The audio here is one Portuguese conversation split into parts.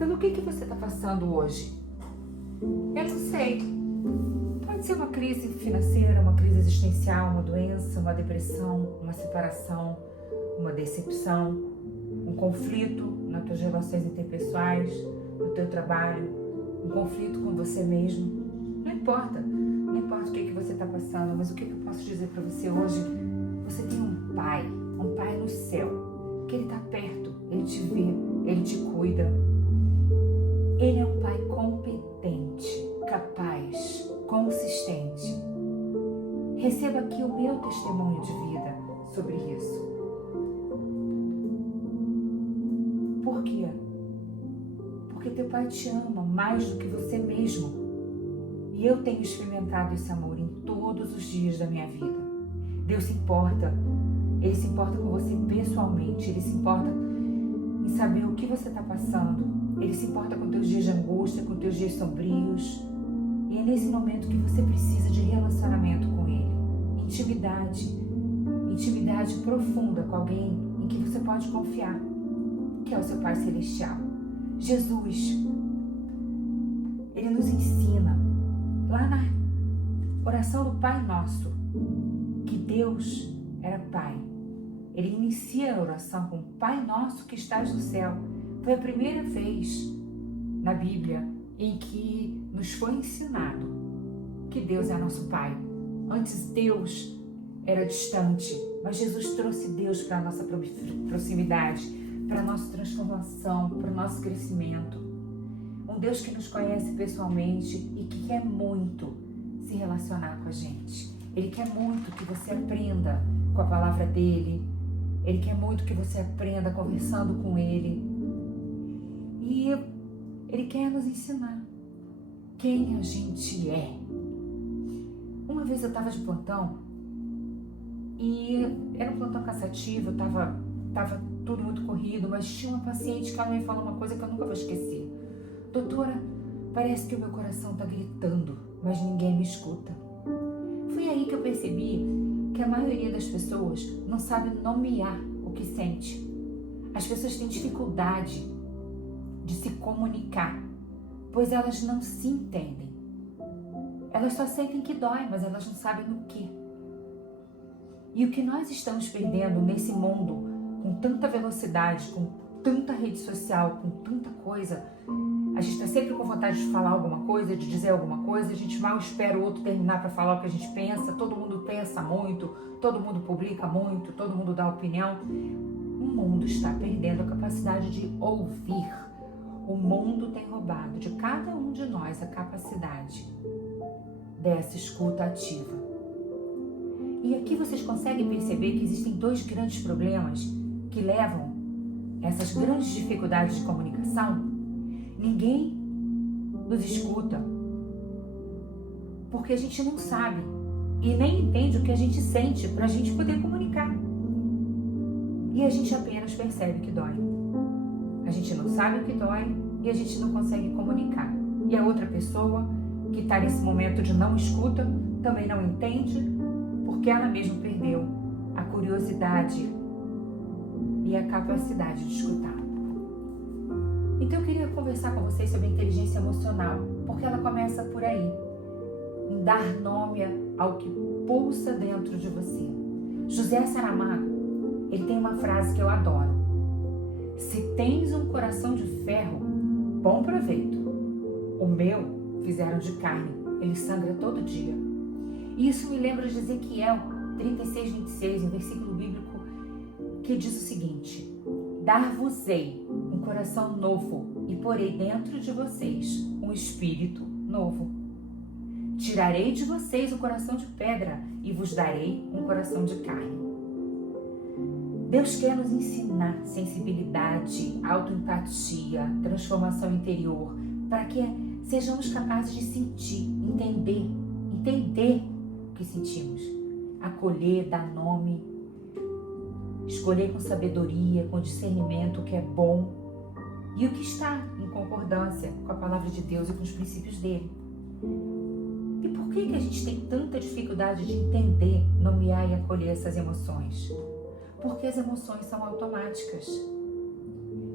Pelo que você está passando hoje? Eu não sei. Pode ser uma crise financeira, uma crise existencial, uma doença, uma depressão, uma separação, uma decepção, um conflito nas tuas relações interpessoais, no teu trabalho, um conflito com você mesmo. Não importa o que você está passando, mas o que eu posso dizer para você hoje? Você tem um pai no céu, que ele está perto, ele te vê, ele te cuida. Ele é um pai competente, capaz, consistente. Receba aqui o meu testemunho de vida sobre isso. Por quê? Porque teu pai te ama mais do que você mesmo. E eu tenho experimentado esse amor em todos os dias da minha vida. Deus se importa. Ele se importa com você pessoalmente. Ele se importa em saber o que você está passando. Ele se importa com teus dias de angústia, com teus dias sombrios. E é nesse momento que você precisa de relacionamento com Ele. Intimidade. Intimidade profunda com alguém em que você pode confiar, que é o seu Pai Celestial. Jesus, Ele nos ensina, lá na oração do Pai Nosso, que Deus era Pai. Ele inicia a oração com Pai Nosso que estás no céu. Foi a primeira vez na Bíblia em que nos foi ensinado que Deus é nosso Pai. Antes Deus era distante, mas Jesus trouxe Deus para a nossa proximidade, para a nossa transformação, para o nosso crescimento. Um Deus que nos conhece pessoalmente e que quer muito se relacionar com a gente. Ele quer muito que você aprenda com a palavra dele. Ele quer muito que você aprenda conversando com ele. E ele quer nos ensinar quem a gente é. Uma vez eu estava de plantão e era um plantão cansativo, estava tudo muito corrido, mas tinha uma paciente que ela me falou uma coisa que eu nunca vou esquecer. Doutora, parece que o meu coração está gritando, mas ninguém me escuta. Foi aí que eu percebi que a maioria das pessoas não sabe nomear o que sente. As pessoas têm dificuldade de se comunicar, pois elas não se entendem. Elas só sentem que dói, mas elas não sabem no que. E o que nós estamos perdendo nesse mundo, com tanta velocidade, com tanta rede social, com tanta coisa, a gente está sempre com vontade de falar alguma coisa, de dizer alguma coisa, a gente mal espera o outro terminar para falar o que a gente pensa, todo mundo pensa muito, todo mundo publica muito, todo mundo dá opinião. O mundo está perdendo a capacidade de ouvir. O mundo tem roubado de cada um de nós a capacidade dessa escuta ativa. E aqui vocês conseguem perceber que existem dois grandes problemas que levam a essas grandes dificuldades de comunicação. Ninguém nos escuta porque a gente não sabe e nem entende o que a gente sente para a gente poder comunicar. E a gente apenas percebe que dói. A gente não sabe o que dói e a gente não consegue comunicar. E a outra pessoa que está nesse momento de não escuta também não entende porque ela mesma perdeu a curiosidade e a capacidade de escutar. Então eu queria conversar com vocês sobre a inteligência emocional, porque ela começa por aí, em dar nome ao que pulsa dentro de você. José Saramago, ele tem uma frase que eu adoro. Se tens um coração de ferro, bom proveito. O meu fizeram de carne, ele sangra todo dia. E isso me lembra de Ezequiel 36:26, um versículo bíblico que diz o seguinte: dar-vos-ei um coração novo e porei dentro de vocês um espírito novo. Tirarei de vocês o coração de pedra e vos darei um coração de carne. Deus quer nos ensinar sensibilidade, autoempatia, transformação interior, para que sejamos capazes de sentir, entender o que sentimos, acolher, dar nome, escolher com sabedoria, com discernimento o que é bom e o que está em concordância com a palavra de Deus e com os princípios dele. E por que a gente tem tanta dificuldade de entender, nomear e acolher essas emoções? Porque as emoções são automáticas.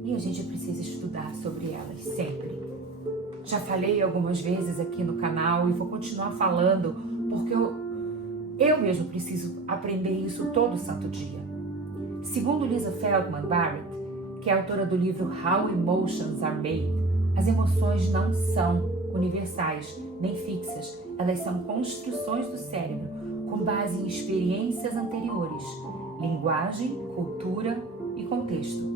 E a gente precisa estudar sobre elas sempre. Já falei algumas vezes aqui no canal e vou continuar falando, porque eu mesmo preciso aprender isso todo santo dia. Segundo Lisa Feldman Barrett, que é autora do livro How Emotions Are Made, as emoções não são universais nem fixas, elas são construções do cérebro com base em experiências anteriores, linguagem, cultura e contexto.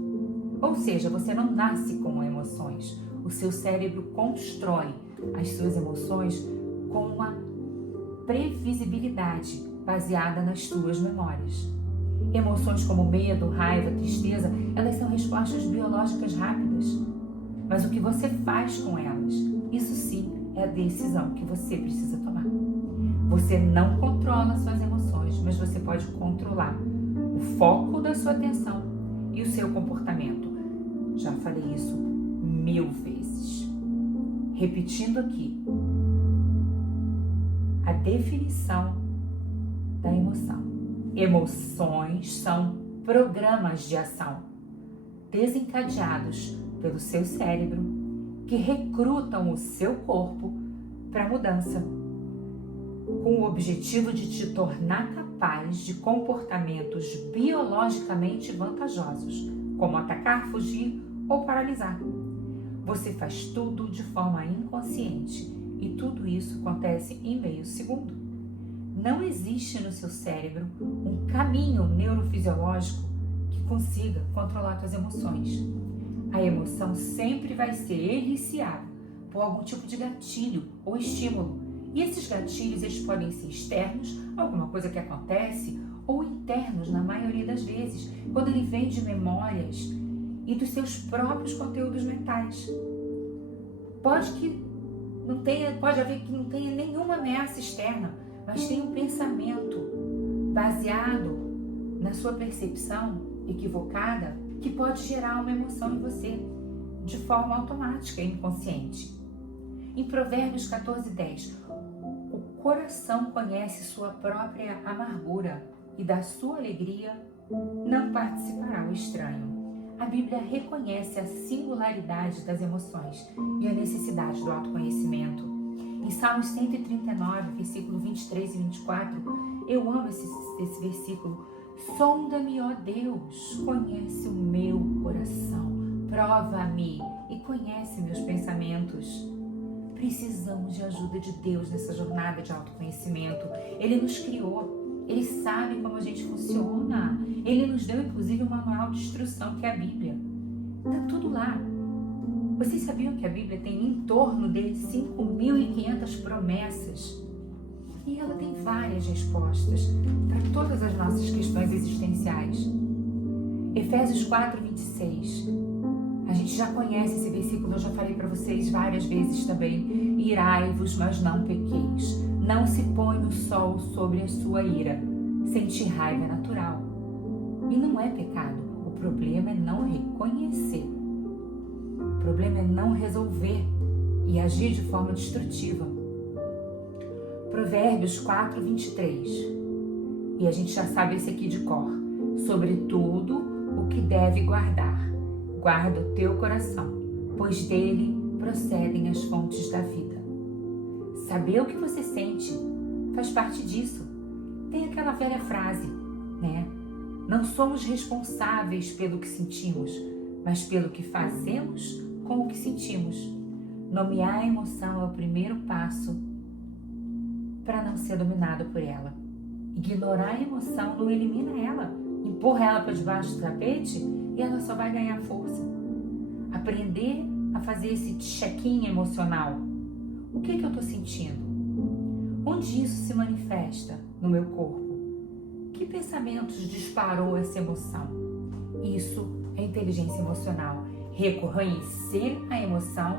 Ou seja, você não nasce com emoções, o seu cérebro constrói as suas emoções com uma previsibilidade baseada nas suas memórias. Emoções como medo, raiva, tristeza, elas são respostas biológicas rápidas. Mas o que você faz com elas, isso sim é a decisão que você precisa tomar. Você não controla suas emoções, mas você pode controlar o foco da sua atenção e o seu comportamento. Já falei isso 1000 vezes. Repetindo aqui, a definição da emoção. Emoções são programas de ação desencadeados pelo seu cérebro que recrutam o seu corpo para a mudança, com o objetivo de te tornar capaz de comportamentos biologicamente vantajosos, como atacar, fugir ou paralisar. Você faz tudo de forma inconsciente e tudo isso acontece em meio segundo. Não existe no seu cérebro um caminho neurofisiológico que consiga controlar suas emoções. A emoção sempre vai ser eliciada por algum tipo de gatilho ou estímulo. E esses gatilhos eles podem ser externos, alguma coisa que acontece, ou internos na maioria das vezes, quando ele vem de memórias e dos seus próprios conteúdos mentais. Pode haver que não tenha nenhuma ameaça externa, mas tem um pensamento baseado na sua percepção equivocada que pode gerar uma emoção em você de forma automática e inconsciente. Em Provérbios 14:10, o coração conhece sua própria amargura e da sua alegria não participará o estranho. A Bíblia reconhece a singularidade das emoções e a necessidade do autoconhecimento. Em Salmos 139, versículo 23 e 24, eu amo esse versículo. Sonda-me, ó Deus, conhece o meu coração, prova-me e conhece meus pensamentos. Precisamos de ajuda de Deus nessa jornada de autoconhecimento. Ele nos criou, Ele sabe como a gente funciona. Ele nos deu, inclusive, um manual de instrução, que é a Bíblia. Está tudo lá. Vocês sabiam que a Bíblia tem em torno de 5.500 promessas? E ela tem várias respostas para todas as nossas questões existenciais. Efésios 4:26. A gente já conhece esse versículo, eu já falei para vocês várias vezes também. Irai-vos, mas não pequeis. Não se põe o sol sobre a sua ira. Sentir raiva é natural. E não é pecado. O problema é não reconhecer. O problema é não resolver e agir de forma destrutiva. Provérbios 4:23. E a gente já sabe esse aqui de cor. Sobretudo o que deve guardar. Guarda o teu coração, pois dele procedem as fontes da vida. Saber o que você sente faz parte disso. Tem aquela velha frase, né? Não somos responsáveis pelo que sentimos, mas pelo que fazemos com o que sentimos. Nomear a emoção é o primeiro passo para não ser dominado por ela. Ignorar a emoção não elimina ela, empurra ela para debaixo do tapete e ela só vai ganhar força. Aprender a fazer esse check-in emocional. O que eu estou sentindo? Onde isso se manifesta no meu corpo? Que pensamentos disparou essa emoção? Isso é inteligência emocional. Reconhecer a emoção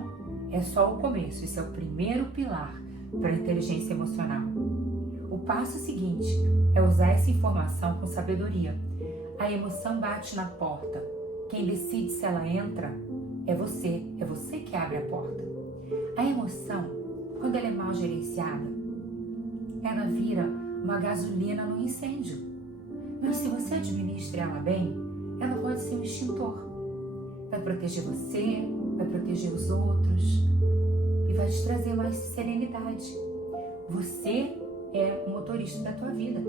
é só o começo. Isso é o primeiro pilar para a inteligência emocional. O passo seguinte é usar essa informação com sabedoria. A emoção bate na porta. Quem decide se ela entra é você que abre a porta. A emoção, quando ela é mal gerenciada, ela vira uma gasolina no incêndio. Mas se você administra ela bem, ela pode ser um extintor. vai proteger você, vai proteger os outros e vai te trazer mais serenidade. Você é o motorista da tua vida.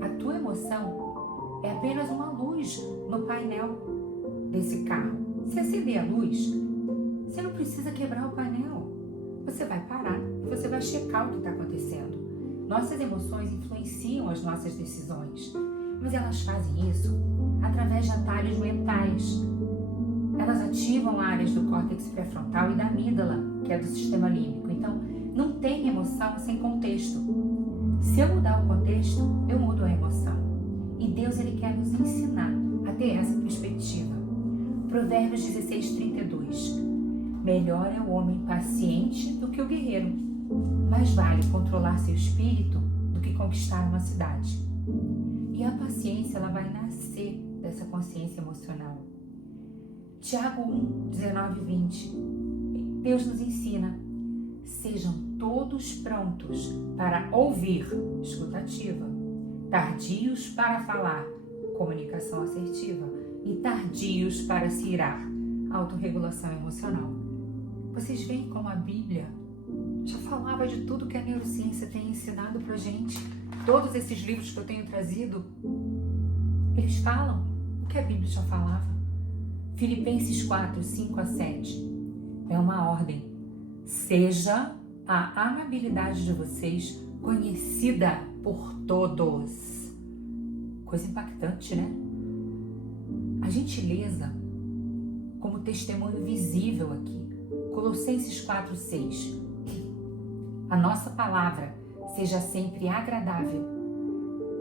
A tua emoção é apenas uma luz no painel desse carro. Se acender a luz, você não precisa quebrar o painel. Você vai parar e você vai checar o que está acontecendo. Nossas emoções influenciam as nossas decisões, mas elas fazem isso através de atalhos mentais. Elas ativam áreas do córtex pré-frontal e da amígdala, que é do sistema límbico. Então, não tem emoção sem contexto. Se eu mudar o contexto, eu mudo a emoção. E Deus, Ele quer nos ensinar a ter essa perspectiva. Provérbios 16:32. Melhor é o homem paciente do que o guerreiro. Mais vale controlar seu espírito do que conquistar uma cidade. E a paciência, ela vai nascer dessa consciência emocional. Tiago 1:19-20. Deus nos ensina: sejam todos prontos para ouvir, escutativa, tardios para falar, comunicação assertiva, e tardios para se irar, autorregulação emocional. Vocês veem como a Bíblia já falava de tudo que a neurociência tem ensinado pra gente. Todos esses livros que eu tenho trazido, eles falam o que a Bíblia já falava. Filipenses 4:5-7 é uma ordem. Seja a amabilidade de vocês conhecida por todos. Coisa impactante, né? A gentileza como testemunho visível aqui. Colossenses 4:6. A nossa palavra seja sempre agradável,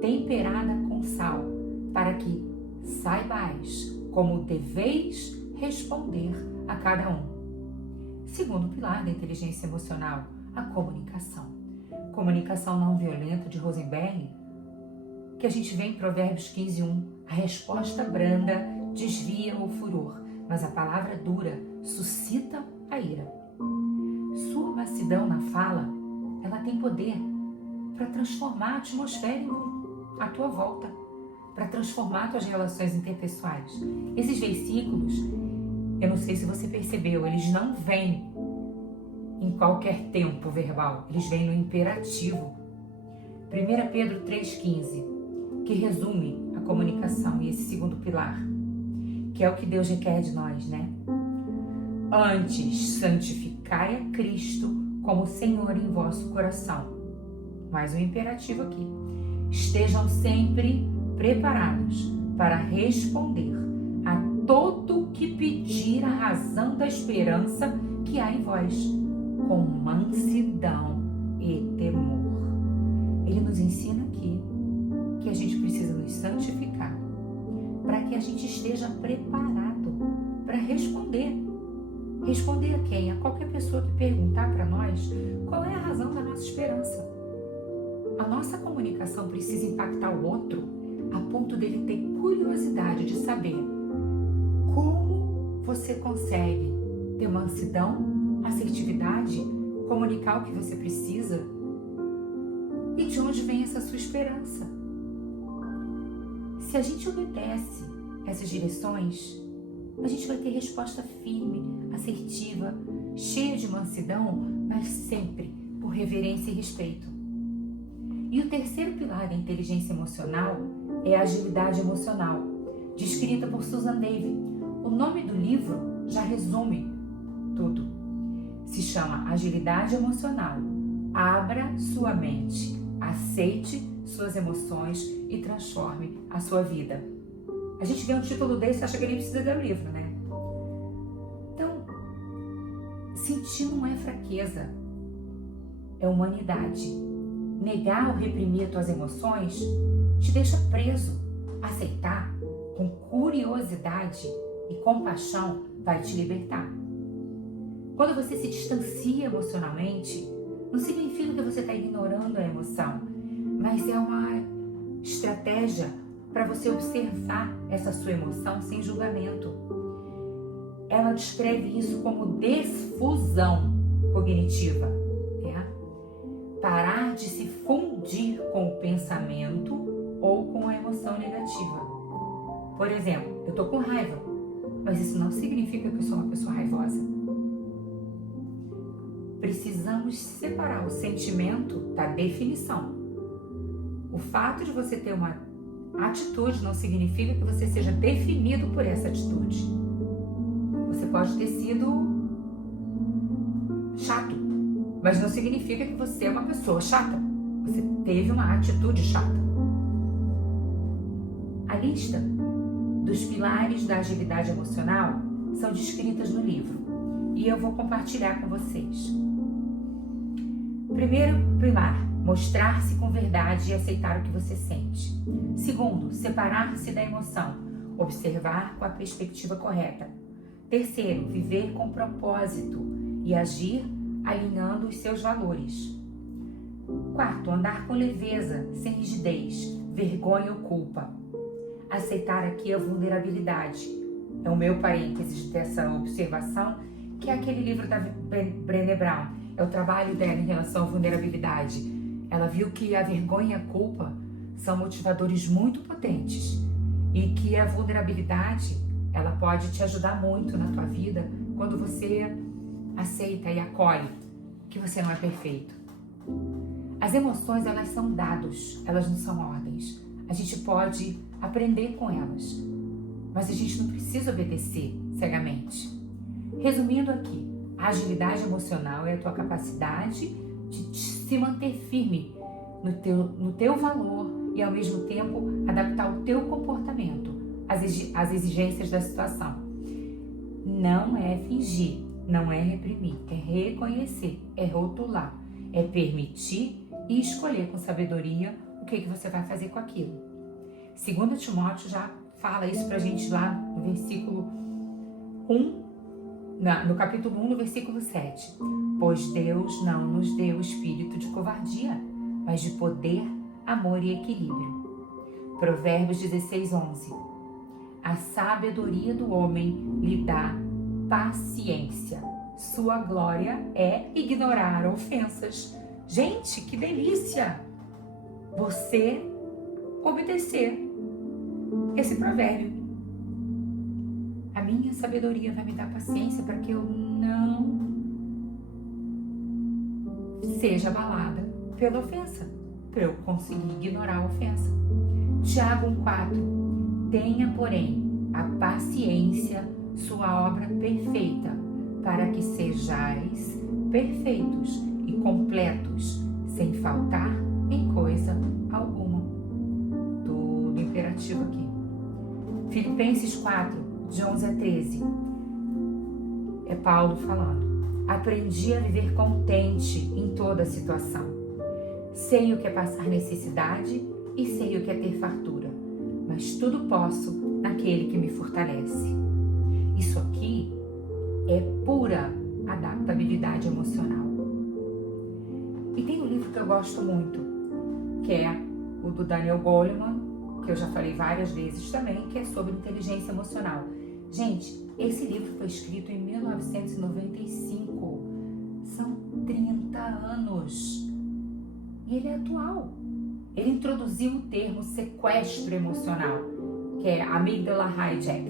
temperada com sal, para que saibais como deveis responder a cada um. Segundo pilar da inteligência emocional, a comunicação. Comunicação não violenta de Rosenberg, que a gente vê em Provérbios 15:1. A resposta branda desvia o furor, mas a palavra dura suscita a ira. Sua mansidão na fala, ela tem poder para transformar a atmosfera à tua volta, para transformar tuas relações interpessoais. Esses versículos, eu não sei se você percebeu, eles não vêm em qualquer tempo verbal, eles vêm no imperativo. 1 Pedro 3,15, que resume a comunicação e esse segundo pilar, que é o que Deus requer de nós, né? Antes, santificai a Cristo como Senhor em vosso coração. Mais um imperativo aqui. Estejam sempre preparados para responder a todo que pedir a razão da esperança que há em vós, com mansidão e temor. Ele nos ensina aqui que a gente precisa nos santificar para que a gente esteja preparado para responder. Responder a quem? A qualquer pessoa que perguntar para nós qual é a razão da nossa esperança. A nossa comunicação precisa impactar o outro a ponto dele ter curiosidade de saber como você consegue ter mansidão, assertividade, comunicar o que você precisa e de onde vem essa sua esperança. Se a gente obedece essas direções, a gente vai ter resposta firme, assertiva, cheia de mansidão, mas sempre por reverência e respeito. E o terceiro pilar da inteligência emocional é a agilidade emocional, descrita por Susan Davey. O nome do livro já resume tudo. Se chama Agilidade Emocional. Abra sua mente, aceite suas emoções e transforme a sua vida. A gente vê um título desse e acha que ele precisa ler o livro, né? Então, sentir não é fraqueza, é humanidade. Negar ou reprimir tuas emoções te deixa preso. Aceitar com curiosidade e compaixão vai te libertar. Quando você se distancia emocionalmente, não significa que você está ignorando a emoção, mas é uma estratégia para você observar essa sua emoção sem julgamento. Ela descreve isso como desfusão cognitiva. Parar de se fundir com o pensamento ou com a emoção negativa. Por exemplo, eu estou com raiva. mas isso não significa que eu sou uma pessoa raivosa. Precisamos separar o sentimento da definição. O fato de você ter uma atitude não significa que você seja definido por essa atitude. Você pode ter sido chato, mas não significa que você é uma pessoa chata. Você teve uma atitude chata. A lista dos pilares da agilidade emocional são descritas no livro e eu vou compartilhar com vocês. Primeiro pilar, mostrar-se com verdade e aceitar o que você sente. Segundo, separar-se da emoção, observar com a perspectiva correta. Terceiro, viver com propósito e agir alinhando os seus valores. Quarto, andar com leveza, sem rigidez, vergonha ou culpa. Aceitar aqui a vulnerabilidade. É o meu parênteses dessa observação, que é aquele livro da Brené Brown. É o trabalho dela em relação à vulnerabilidade. Ela viu que a vergonha e a culpa são motivadores muito potentes e que a vulnerabilidade, ela pode te ajudar muito na tua vida quando você aceita e acolhe que você não é perfeito. As emoções, elas são dados, elas não são ordens. A gente pode aprender com elas, mas a gente não precisa obedecer cegamente. Resumindo aqui, a agilidade emocional é a tua capacidade de se manter firme no teu valor e, ao mesmo tempo, adaptar o teu comportamento às exigências da situação. Não é fingir, não é reprimir, é reconhecer, é rotular, é permitir e escolher com sabedoria o que você vai fazer com aquilo. 2 Timóteo já fala isso pra gente lá no versículo 1, no capítulo 1, no versículo 7. Pois Deus não nos deu espírito de covardia, mas de poder, amor e equilíbrio. Provérbios 16:11. A sabedoria do homem lhe dá paciência. Sua glória é ignorar ofensas. Gente, que delícia! Você obedecer esse provérbio. A minha sabedoria vai me dar paciência para que eu não seja abalada pela ofensa, para eu conseguir ignorar a ofensa. Tiago 1:4. Tenha, porém, a paciência, sua obra perfeita, para que sejais perfeitos e completos, sem faltar em coisa alguma. Tudo imperativo aqui. Filipenses 4, de 11 a 13. É Paulo falando. Aprendi a viver contente em toda situação. Sei o que é passar necessidade e sei o que é ter fartura, mas tudo posso naquele que me fortalece. Isso aqui é pura adaptabilidade emocional. E tem um livro que eu gosto muito, que é o do Daniel Goleman, que eu já falei várias vezes também, que é sobre inteligência emocional. Gente, esse livro foi escrito em 1995. São 30 anos. E ele é atual. Ele introduziu o termo sequestro emocional, que é amígdala hijack,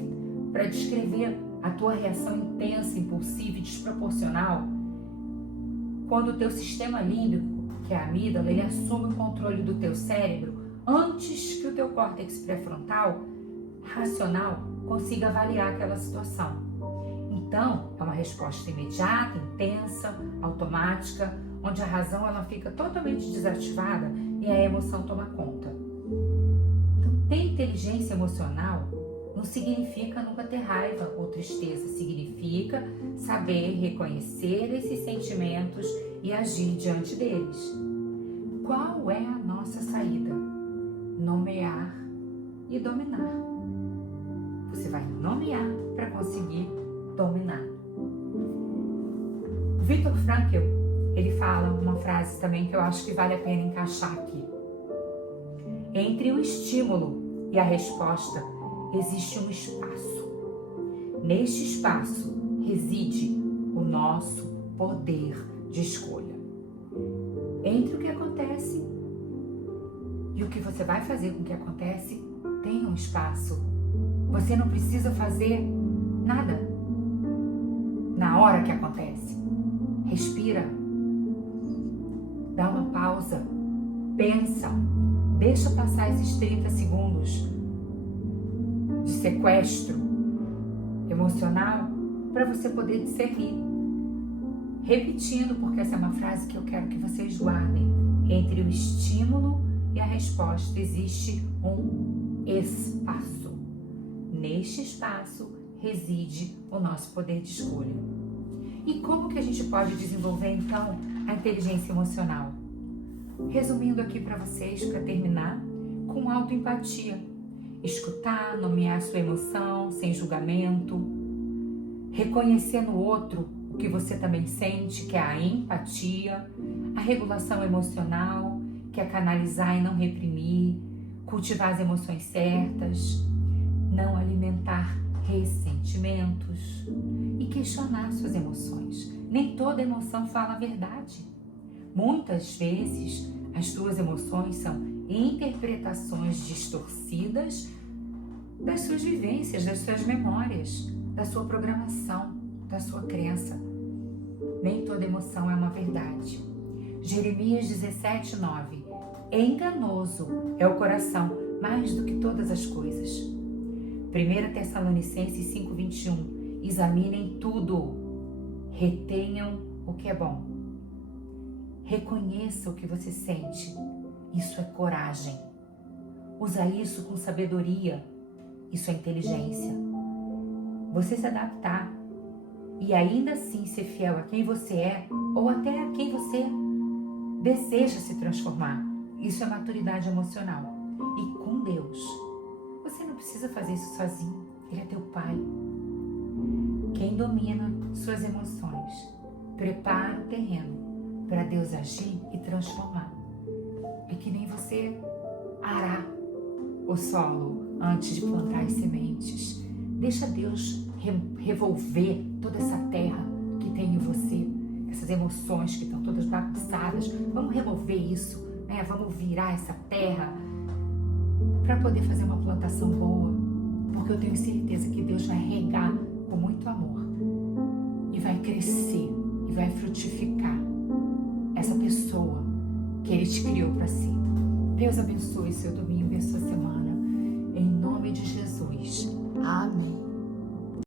para descrever a tua reação intensa, impulsiva e desproporcional quando o teu sistema límbico, que é a amígdala, ele assume o controle do teu cérebro antes que o teu córtex pré-frontal racional consiga avaliar aquela situação. Então, é uma resposta imediata, intensa, automática, onde a razão ela fica totalmente desativada e a emoção toma conta. Então, ter inteligência emocional não significa nunca ter raiva ou tristeza, significa saber reconhecer esses sentimentos e agir diante deles. Qual é a nossa saída? Nomear e dominar. Você vai nomear para conseguir dominar. Viktor Frankl, ele fala uma frase também que eu acho que vale a pena encaixar aqui. Entre o estímulo e a resposta existe um espaço. Neste espaço reside o nosso poder de escolha. Entre o que acontece e o que você vai fazer com o que acontece, tem um espaço. Você não precisa fazer nada na hora que acontece. Respira, dá uma pausa, pensa, deixa passar esses 30 segundos de sequestro emocional para você poder discernir. Repetindo, porque essa é uma frase que eu quero que vocês guardem. Entre o estímulo e a resposta existe um espaço. Neste espaço reside o nosso poder de escolha. E como que a gente pode desenvolver então a inteligência emocional? Resumindo aqui para vocês, para terminar, com autoempatia. Escutar, nomear sua emoção sem julgamento, reconhecer no outro o que você também sente, que é a empatia, a regulação emocional, que é canalizar e não reprimir, cultivar as emoções certas, não alimentar ressentimentos e questionar suas emoções. Nem toda emoção fala a verdade. Muitas vezes as suas emoções são interpretações distorcidas das suas vivências, das suas memórias, da sua programação, da sua crença. Nem toda emoção é uma verdade. Jeremias 17:9. Enganoso é o coração mais do que todas as coisas. 1 Tessalonicenses 5:21. Examinem tudo, retenham o que é bom. Reconheça o que você sente, isso é coragem. Usa isso com sabedoria, isso é inteligência. Você se adaptar e ainda assim ser fiel a quem você é ou até a quem você deseja se transformar, isso é maturidade emocional. E com Deus, você não precisa fazer isso sozinho, Ele é teu Pai. Quem domina suas emoções, prepara o terreno para Deus agir e transformar. É que nem você arar o solo antes de plantar as sementes. Deixa Deus revolver toda essa terra que tem em você, essas emoções que estão todas bagunçadas. Vamos remover isso, né? Vamos virar essa terra para poder fazer uma plantação boa, porque eu tenho certeza que Deus vai regar com muito amor e vai crescer e vai frutificar essa pessoa que Ele te criou para si. Deus abençoe seu domingo e a sua semana. Em nome de Jesus. Amém.